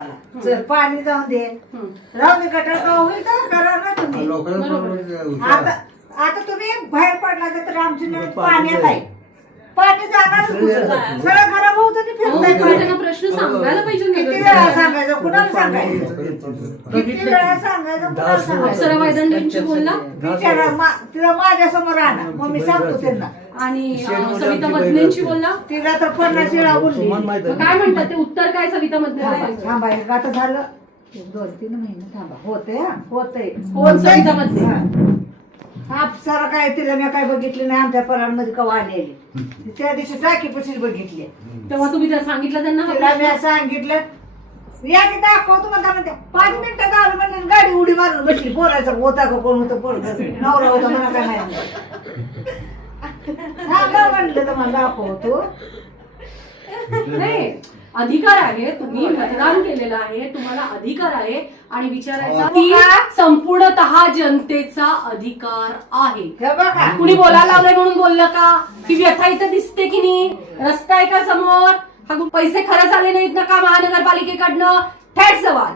चल पाणी जाऊन दे राहून दे गटर का होईल का करा ना तुम्ही आता आता तुम्ही बाहेर पडला तर आमची नळ पाण्यात आहे पाणी जाणार सगळं घराभोवती फिरताय प्रश्न सांगायला पाहिजे किती वेळा सांगायचं कुणाला सांगायचं किती वेळा सांगायचं कुणाला सांगायचं अप्सरा वैदंडेंची बोलला तिला माझ्या समोर आणा मग मी सांगतो त्यांना आणि सविता मधलेंची बोलला तिला तर 50 वेळा बोलली काय म्हणतात ते उत्तर काय सविता मधले थांबा एक आता झालं 2-3 महिने थांबा होते होते सविता मधले अप्सरा काय तिला मी काय बघितलं नाही आमच्या परांमध्ये कवा आलेली त्या दिवशी टाकी पशीच बघितली तेव्हा तुम्ही त्या सांगितलं त्यांना तिला मी सांगितलं या की दाखवतो म्हणता म्हणते 5 मिनिटात आलं म्हणजे गाडी उडी मारून बसली बोलायचं होता का कोण होतं पोरग नवरा होता म्हणा काय नाही का म्हणलं तर मला दाखवतो नाही अधिकार आहे तुम्ही मतदान केलेलं आहे तुम्हाला अधिकार आहे आणि विचारायचा की संपूर्णतः जनतेचा अधिकार आहे हे बघा कुणी बोलायला लागलंय म्हणून बोललं का की व्यथा इथं दिसते की नाही रस्ता आहे का समोर हा पैसे खरंच आले नाहीत ना का महानगरपालिकेकडनं थेट सवाल